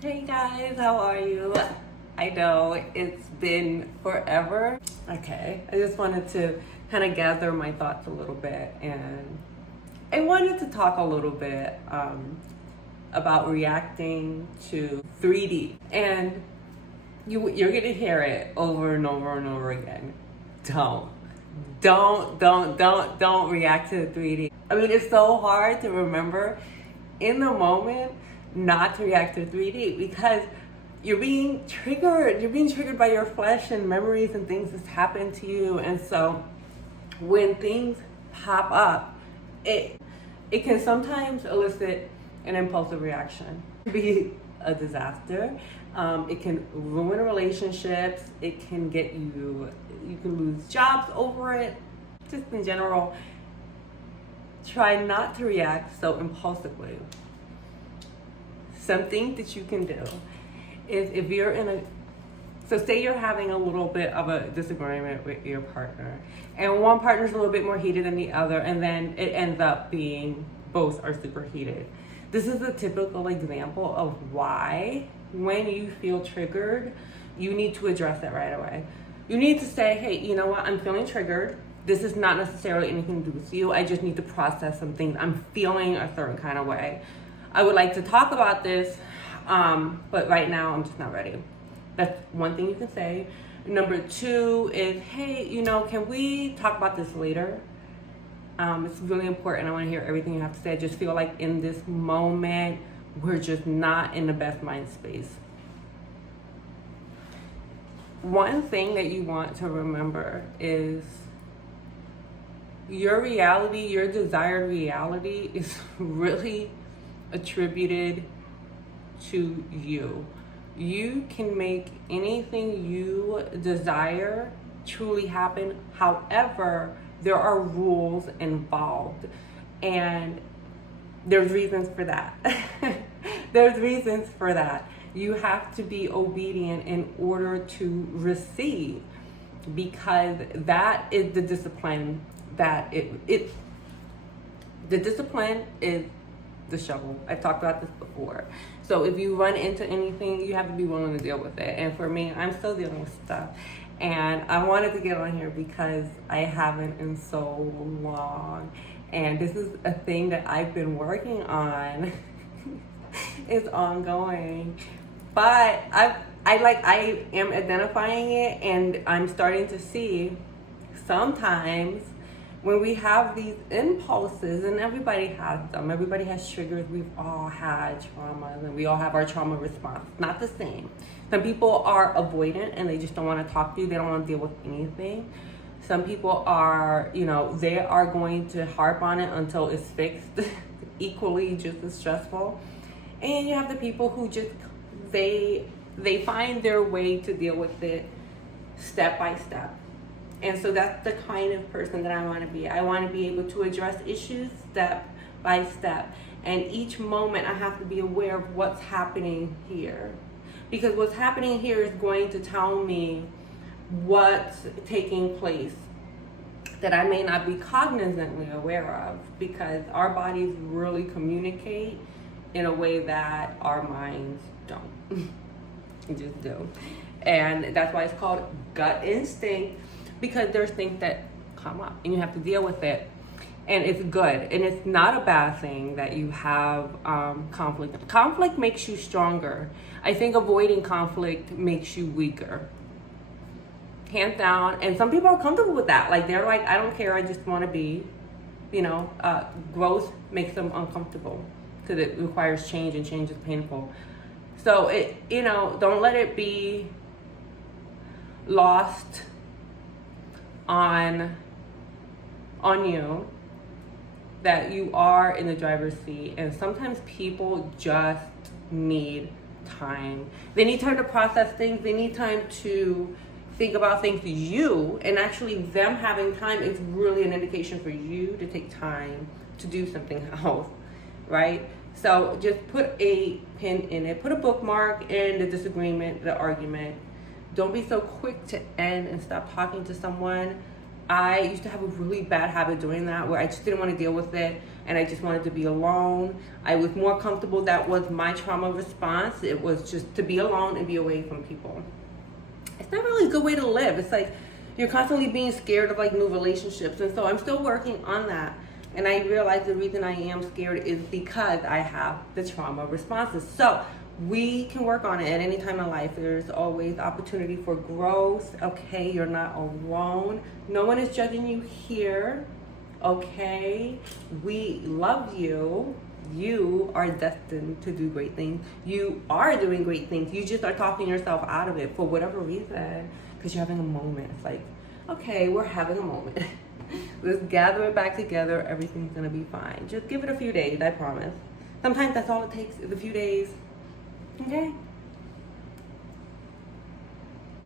Hey guys, how are you? I know it's been forever. Okay, I just wanted to kind of gather my thoughts a little bit, and I wanted to talk a little bit about reacting to 3D. And you're gonna hear it over and over and over again. Don't react to the 3D. I mean, it's so hard to remember in the moment not to react to 3D because you're being triggered. You're being triggered by your flesh and memories and things that's happened to you. And so when things pop up, it can sometimes elicit an impulsive reaction. It can be a disaster. It can ruin relationships. It can get you can lose jobs over it. Just in general, try not to react so impulsively. Something that you can do is if you're so say you're having a little bit of a disagreement with your partner, and one partner's a little bit more heated than the other, and then it ends up being both are super heated. This is a typical example of why, when you feel triggered, you need to address it right away. You need to say, hey, you know what? I'm feeling triggered. This is not necessarily anything to do with you. I just need to process some things. I'm feeling a certain kind of way. I would like to talk about this, but right now I'm just not ready. That's one thing you can say. Number two is, hey, can we talk about this later? It's really important. I want to hear everything you have to say. I just feel like in this moment, we're just not in the best mind space. One thing that you want to remember is your reality, your desired reality is really attributed to you. You can make anything you desire truly happen. However, there are rules involved, and there's reasons for that. There's reasons for that. You have to be obedient in order to receive, because that is the discipline that the discipline is the shovel. I've talked about this before. So if you run into anything, you have to be willing to deal with it. And for me, I'm still dealing with stuff. And I wanted to get on here because I haven't in so long. And this is a thing that I've been working on. It's ongoing. But I am identifying it, and I'm starting to see sometimes when we have these impulses, and everybody has them, everybody has triggers, we've all had traumas, and we all have our trauma response. Not the same. Some people are avoidant and they just don't want to talk to you, they don't want to deal with anything. Some people are, they are going to harp on it until it's fixed, equally just as stressful. And you have the people who just, they find their way to deal with it step by step. And so that's the kind of person that I want to be. I want to be able to address issues step by step. And each moment I have to be aware of what's happening here. Because what's happening here is going to tell me what's taking place that I may not be cognizantly aware of, because our bodies really communicate in a way that our minds don't. They just do. And that's why it's called gut instinct. Because there's things that come up and you have to deal with it. And it's good. And it's not a bad thing that you have conflict. Conflict makes you stronger. I think avoiding conflict makes you weaker. Hands down. And some people are comfortable with that. Like, they're like, I don't care, I just want to be, growth makes them uncomfortable because it requires change, and change is painful. So don't let it be lost on you that you are in the driver's seat, and sometimes people just need time. They need time to process things. They need time to think about things. And actually them having time is really an indication for you to take time to do something else, right? So just put a pin in it. Put a bookmark in the disagreement, the argument. Don't be so quick to end and stop talking to someone. I used to have a really bad habit doing that where I just didn't want to deal with it and I just wanted to be alone. I was more comfortable. That was my trauma response. It was just to be alone and be away from people. It's not really a good way to live. It's like you're constantly being scared of like new relationships. And so I'm still working on that. And I realize the reason I am scared is because I have the trauma responses. So we can work on it at any time in life. There's always opportunity for growth. Okay, you're not alone. No one is judging you here. Okay, we love you. You are destined to do great things. You are doing great things. You just are talking yourself out of it for whatever reason, because you're having a moment. It's like, okay, we're having a moment. Let's gather it back together. Everything's gonna be fine. Just give it a few days, I promise. Sometimes that's all it takes is a few days. Okay?